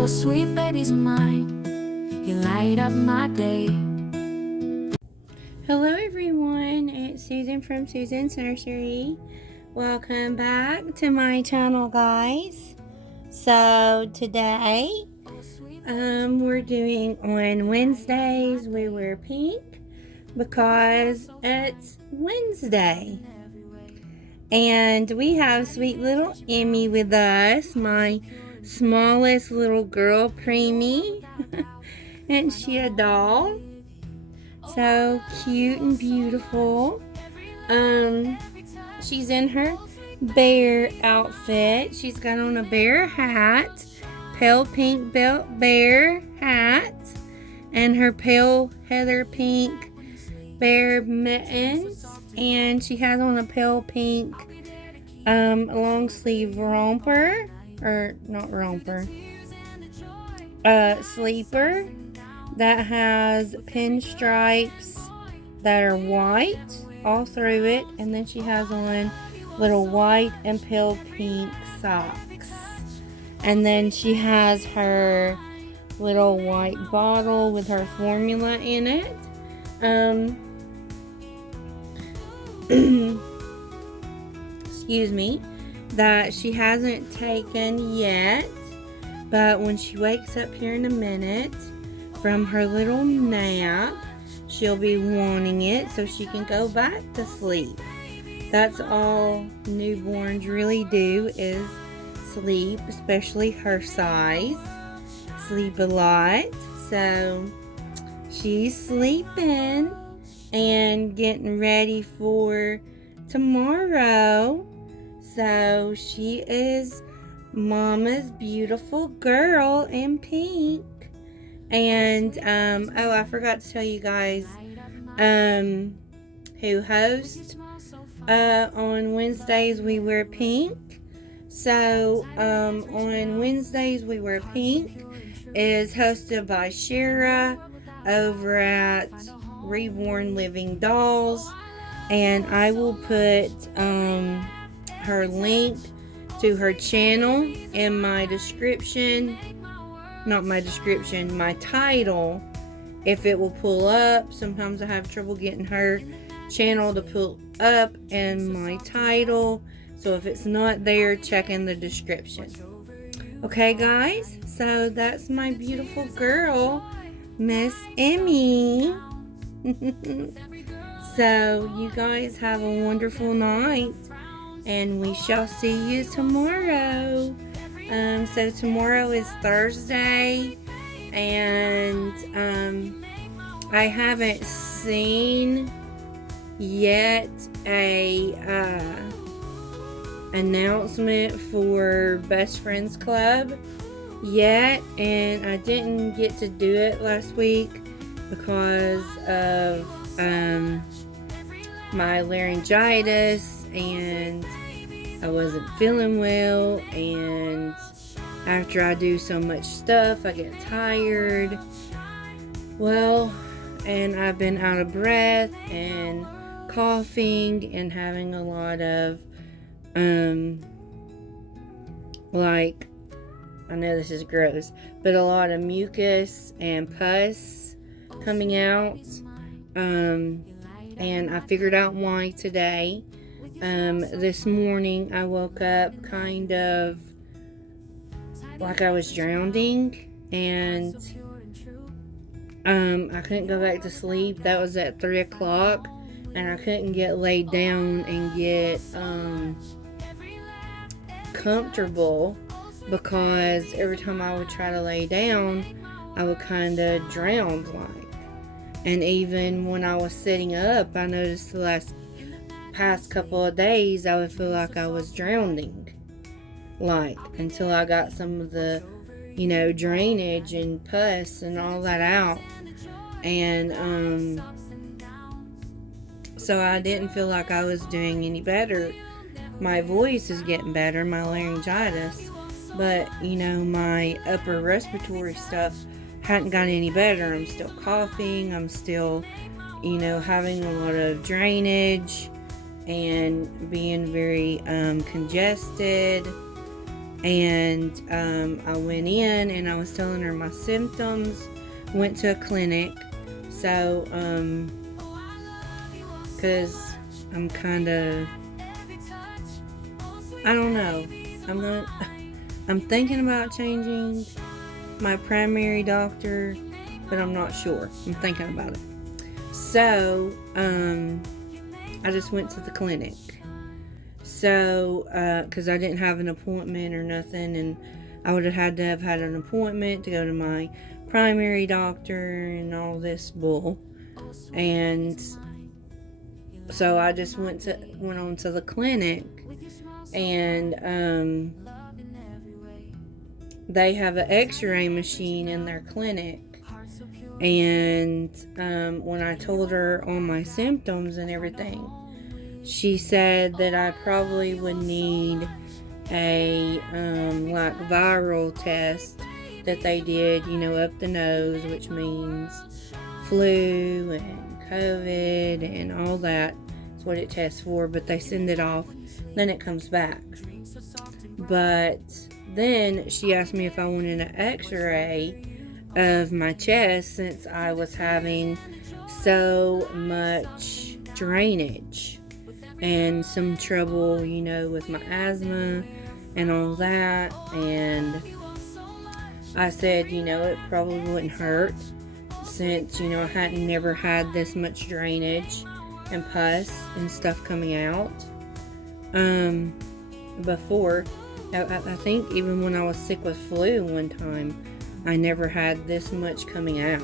Oh, sweet baby's mine, you light up my day. Hello everyone, it's Susan from Susan's Nursery. Welcome back to my channel, guys. So today, we're doing on Wednesdays we wear pink because it's Wednesday. And we have sweet little Emmy with us, my smallest little girl, Preemie. Isn't she a doll? So cute and beautiful. She's in her bear outfit. She's got on a bear hat, pale pink bear hat, and her pale heather pink bear mittens. And she has on a pale pink long sleeve romper, or not romper, sleeper that has pinstripes that are white all through it, and then she has on little white and pale pink socks, and then she has her little white bottle with her formula in it. Excuse me, that she hasn't taken yet, but when she wakes up here in a minute from her little nap, she'll be wanting it so she can go back to sleep. That's all newborns really do, is sleep, especially her size. Sleep a lot. So she's sleeping and getting ready for tomorrow. So she is Mama's beautiful girl in pink. And oh, I forgot to tell you guys who hosts on Wednesdays we wear pink. So on Wednesdays we wear pink is hosted by Shara over at Reborn Living Dolls, and I will put her link to her channel in my description. Not my description, my title, if it will pull up. Sometimes I have trouble getting her channel to pull up in my title, so if it's not there, check in the description. Okay guys, so that's my beautiful girl, Miss Emmy. So you guys have a wonderful night, and we shall see you tomorrow. So tomorrow is Thursday, and I haven't seen yet a announcement for Best Friends Club yet, and I didn't get to do it last week because of my laryngitis, and I wasn't feeling well, and after I do so much stuff I get tired. Well, and I've been out of breath and coughing and having a lot of like, I know this is gross, but a lot of mucus and pus coming out, and I figured out why today. This morning I woke up kind of like I was drowning, and I couldn't go back to sleep. That was at 3 o'clock, and I couldn't get laid down and get comfortable, because every time I would try to lay down I would kind of drown like. And even when I was sitting up, I noticed the past couple of days I would feel like I was drowning, like, until I got some of the, drainage and pus and all that out. And so I didn't feel like I was doing any better. My voice is getting better, my laryngitis, but my upper respiratory stuff hadn't gotten any better. I'm still coughing, I'm still having a lot of drainage and being very congested, And I went in and I was telling her my symptoms. Went to a clinic. So, because I'm kind of, I don't know. I'm thinking about changing my primary doctor, but I'm not sure. I'm thinking about it. So, I just went to the clinic. So, because I didn't have an appointment or nothing, and I would have had to have had an appointment to go to my primary doctor and all this bull. And so I just went on to the clinic, and they have an x-ray machine in their clinic. And when I told her all my symptoms and everything, she said that I probably would need a like viral test that they did, up the nose, which means flu and COVID and all that. That's what it tests for, but they send it off, then it comes back. But then she asked me if I wanted an x-ray of my chest, since I was having so much drainage and some trouble, with my asthma and all that. And I said, it probably wouldn't hurt, since, I hadn't never had this much drainage and pus and stuff coming out before. I think even when I was sick with flu one time, I never had this much coming out,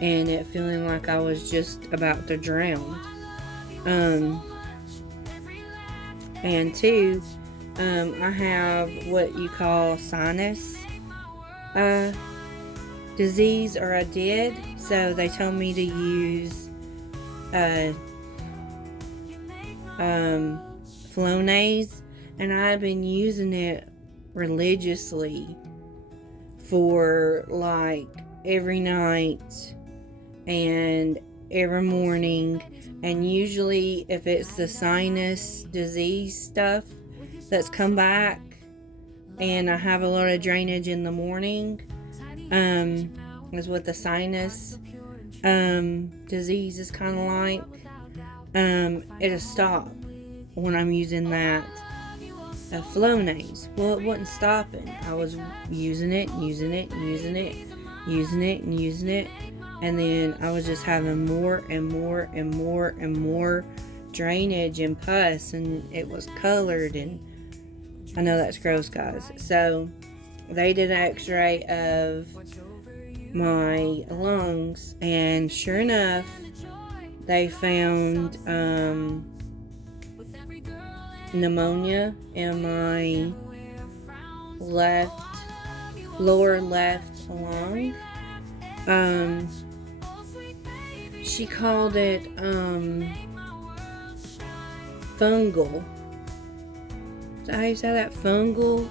and it feeling like I was just about to drown. And two, I have what you call sinus disease, or I did. So they told me to use Flonase, and I've been using it religiously for like every night and every morning. And usually if it's the sinus disease stuff that's come back and I have a lot of drainage in the morning, is what the sinus disease is kind of like, it'll stop when I'm using that Flonase. Well, it wasn't stopping. I was using it, and then I was just having more and more drainage and pus, and it was colored, and I know that's gross, guys. So they did an x-ray of my lungs, and sure enough, they found pneumonia in my lower left lung. She called it fungal. Is that how you say that? Fungal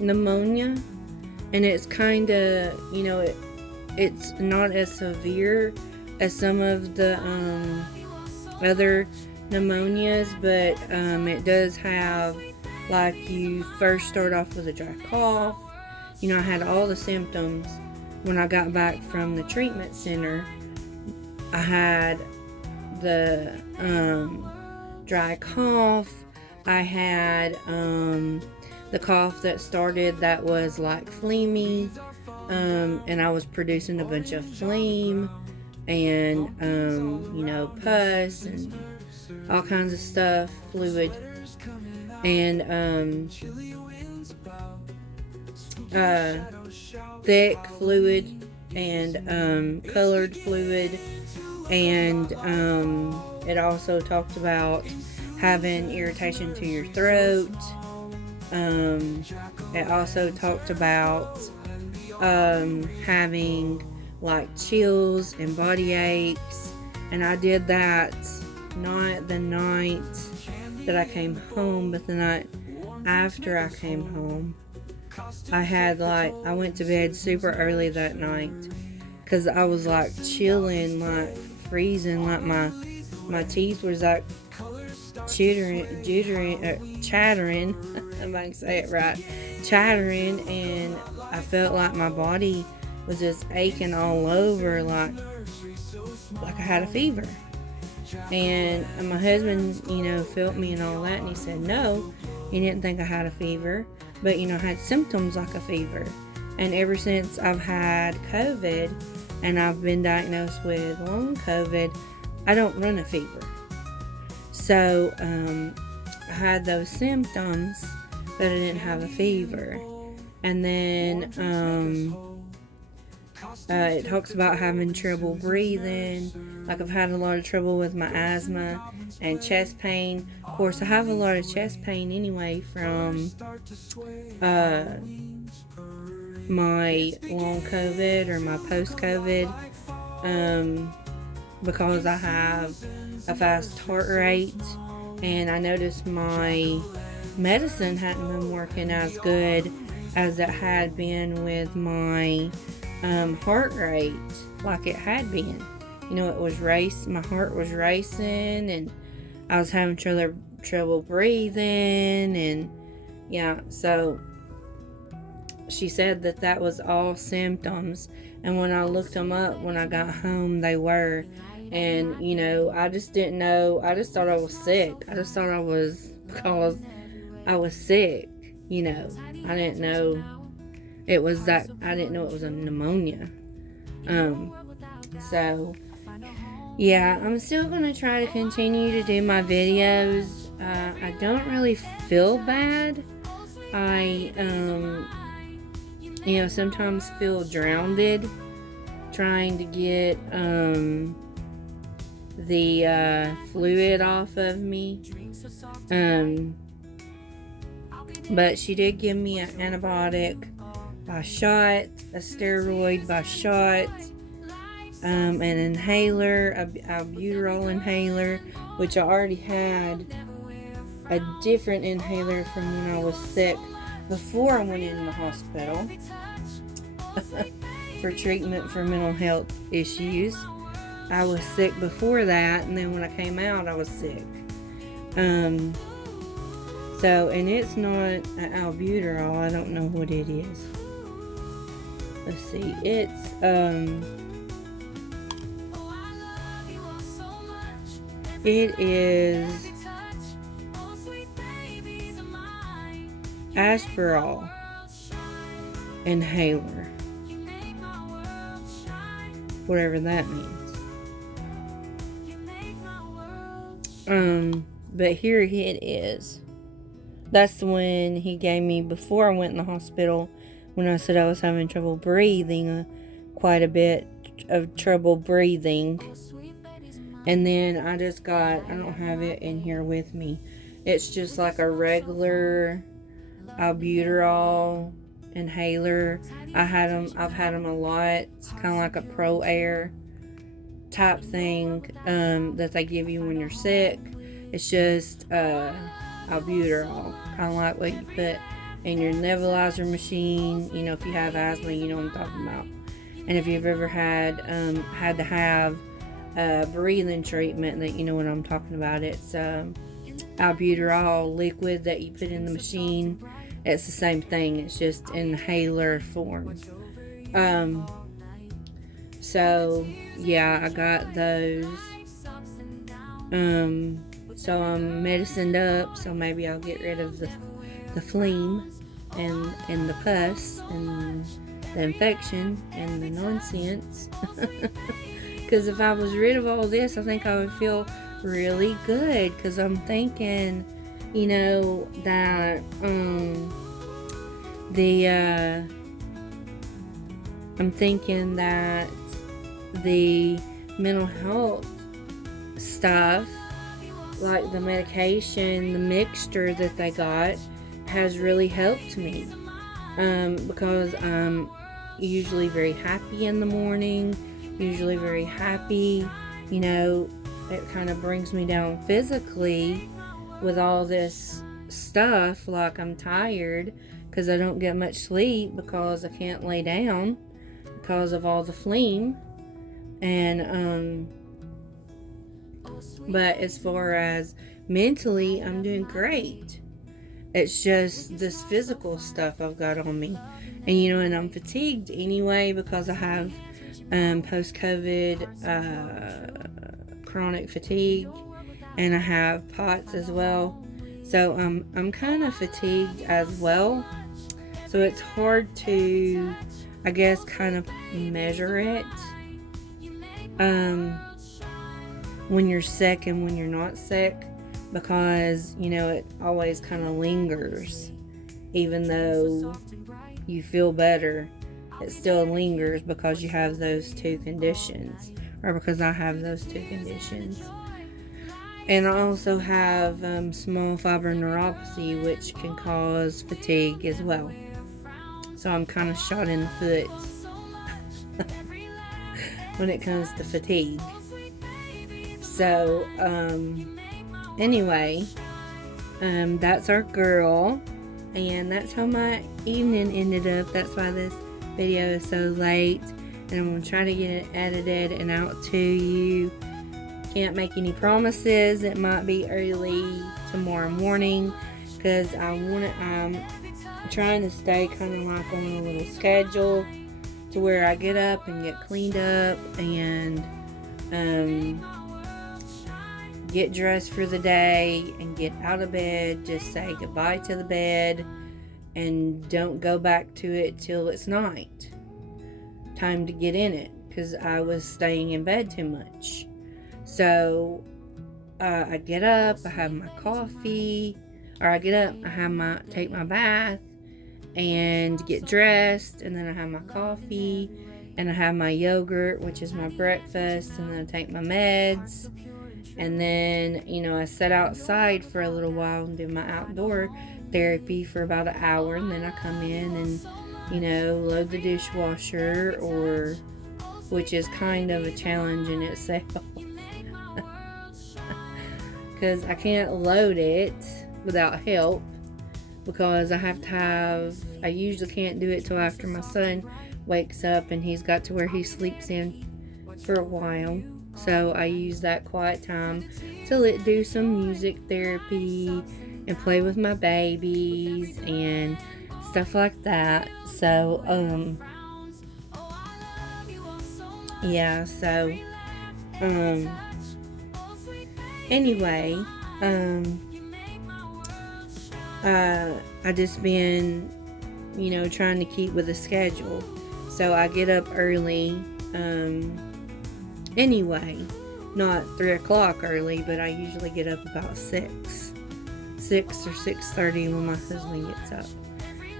pneumonia. And it's kind of, it's not as severe as some of the other pneumonias, but it does have, like, you first start off with a dry cough. I had all the symptoms when I got back from the treatment center. I had the dry cough. I had the cough that started that was like phlegmy, and I was producing a bunch of phlegm and pus and all kinds of stuff, fluid, and thick fluid and colored fluid. And it also talked about having irritation to your throat. It also talked about having like chills and body aches. And I did that not the night that I came home, but the night after I came home. I went to bed super early that night because I was like chilling, like freezing, like my teeth was like chattering. If I can say it right, chattering, and I felt like my body was just aching all over, like I had a fever. And my husband, felt me and all that, and he said no, he didn't think I had a fever, but I had symptoms like a fever. And ever since I've had COVID and I've been diagnosed with long COVID, I don't run a fever. So I had those symptoms, but I didn't have a fever. And then it talks about having trouble breathing. Like, I've had a lot of trouble with my asthma and chest pain. Of course, I have a lot of chest pain anyway from my long COVID or my post-COVID, because I have a fast heart rate, and I noticed my medicine hadn't been working as good as it had been with my heart rate, like it had been. It was my heart was racing, and I was having trouble breathing, and yeah, so she said that was all symptoms. And when I looked them up when I got home, they were. And I just didn't know. I just thought I was sick. I just thought I was, because I was sick. I didn't know it was that. I didn't know it was a pneumonia. So yeah, I'm still gonna try to continue to do my videos. I don't really feel bad. I sometimes feel drowned trying to get the fluid off of me. But she did give me an antibiotic by shot, a steroid by shot, an inhaler, a albuterol inhaler, which I already had a different inhaler from when I was sick before I went in the hospital for treatment for mental health issues. I was sick before that, and then when I came out, I was sick. So, and it's not an albuterol. I don't know what it is. Let's see. It's it is Asperol inhaler, whatever that means. But here it is. That's the one he gave me before I went in the hospital, when I said I was having trouble breathing, quite a bit of trouble breathing. And then I don't have it in here with me. It's just like a regular albuterol inhaler. I've had them a lot. It's kind of like a Pro Air type thing that they give you when you're sick. It's just albuterol, kind of like what you put in your nebulizer machine. If you have asthma, you know what I'm talking about. And if you've ever had to have breathing treatment, that you know what I'm talking about. It's albuterol liquid that you put in the machine. It's the same thing. It's just inhaler form. So yeah, I got those. So I'm medicined up, so maybe I'll get rid of the phlegm and the pus and the infection and the nonsense. Because if I was rid of all this, I think I would feel really good. Because I'm thinking, that I'm thinking that the mental health stuff, like the medication, the mixture that they got, has really helped me. Because I'm usually very happy in the morning, usually very happy. It kind of brings me down physically with all this stuff. Like, I'm tired because I don't get much sleep because I can't lay down because of all the phlegm. And but as far as mentally, I'm doing great. It's just this physical stuff I've got on me. And I'm fatigued anyway because I have post-COVID chronic fatigue, and I have POTS as well. So I'm kind of fatigued as well. So it's hard to, I guess, kind of measure it when you're sick and when you're not sick, because it always kind of lingers. Even though you feel better, it still lingers because you have those two conditions, or because I have those two conditions. And I also have small fiber neuropathy, which can cause fatigue as well. So I'm kind of shot in the foot when it comes to fatigue. So anyway, that's our girl, and that's how my evening ended up. That's why this video is so late, and I'm going to try to get it edited and out to you. Can't make any promises. It might be early tomorrow morning, because I'm trying to stay kind of like on a little schedule to where I get up and get cleaned up and get dressed for the day and get out of bed, just say goodbye to the bed and don't go back to it till it's night time to get in it, because I was staying in bed too much. So I get up, I have my coffee, or I get up, take my bath and get dressed, and then I have my coffee and I have my yogurt, which is my breakfast, and then I take my meds, and then I sit outside for a little while and do my outdoor therapy for about an hour, and then I come in and load the dishwasher, which is kind of a challenge in itself because I can't load it without help, because I usually can't do it till after my son wakes up and he's got to where he sleeps in for a while. So I use that quiet time to do some music therapy and play with my babies and stuff like that. So yeah, so anyway, I just been trying to keep with a schedule. So I get up early anyway, not 3 o'clock early, but I usually get up about 6 or 6:30 when my husband gets up,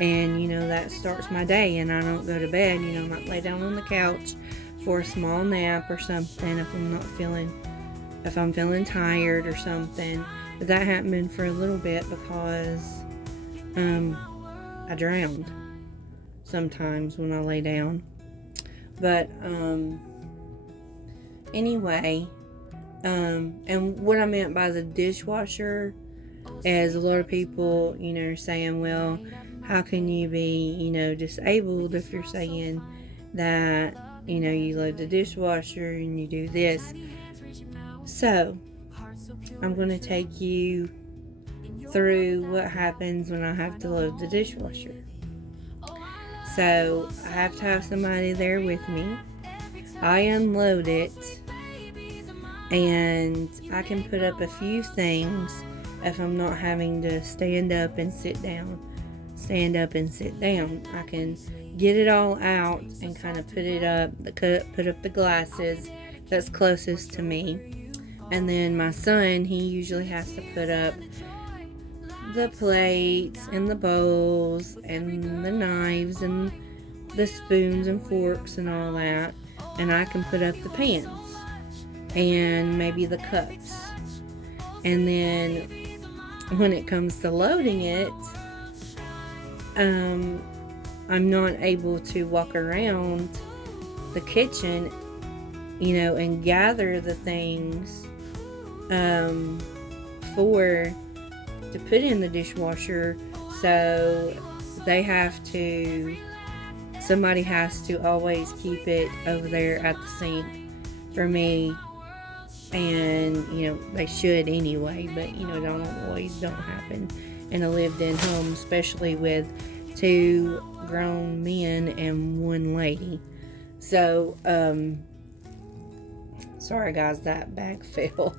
and that starts my day, and I don't go to bed. I might lay down on the couch for a small nap or something if I'm feeling tired or something. But that happened for a little bit because I drowned sometimes when I lay down. But anyway, and what I meant by the dishwasher is a lot of people are saying, well, how can you be disabled if you're saying that you load the dishwasher and you do this. So I'm going to take you through what happens when I have to load the dishwasher. So I have to have somebody there with me. I unload it, and I can put up a few things if I'm not having to stand up and sit down. I can get it all out and kind of put up the glasses that's closest to me. And then my son, he usually has to put up the plates and the bowls and the knives and the spoons and forks and all that. And I can put up the pans and maybe the cups. And then when it comes to loading it, I'm not able to walk around the kitchen, and gather the things to put in the dishwasher. So somebody has to always keep it over there at the sink for me and they should anyway, but don't happen in a lived-in home, especially with 2 grown men and 1 lady. So sorry guys, that bag fell.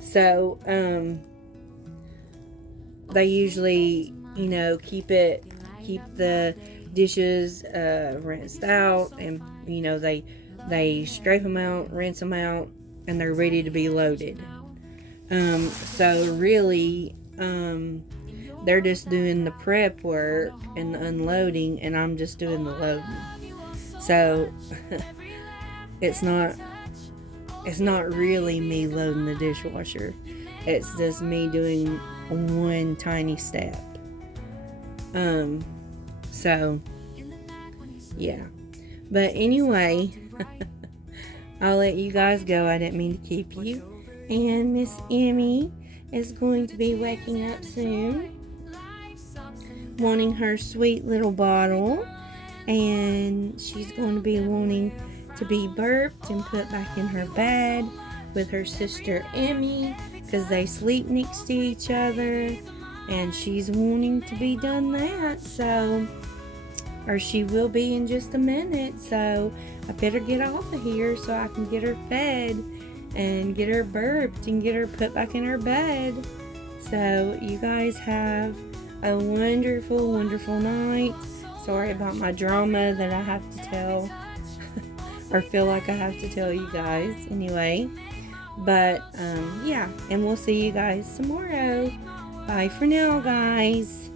So they usually keep the dishes rinsed out, and they scrape them out, rinse them out, and they're ready to be loaded. So really, they're just doing the prep work and the unloading, and I'm just doing the loading. So it's not really me loading the dishwasher. It's just me doing one tiny step. So yeah. But anyway, I'll let you guys go. I didn't mean to keep you. And Miss Emmy is going to be waking up soon, wanting her sweet little bottle, and she's going to be wanting to be burped and put back in her bed with her sister Emmy, because they sleep next to each other, and she's wanting to be done that. So, or she will be in just a minute, so I better get off of here so I can get her fed and get her burped and get her put back in her bed. So you guys have a wonderful, wonderful night. Sorry about my drama that I have to tell or feel like I have to tell you guys anyway. But yeah, and we'll see you guys tomorrow. Bye for now, guys.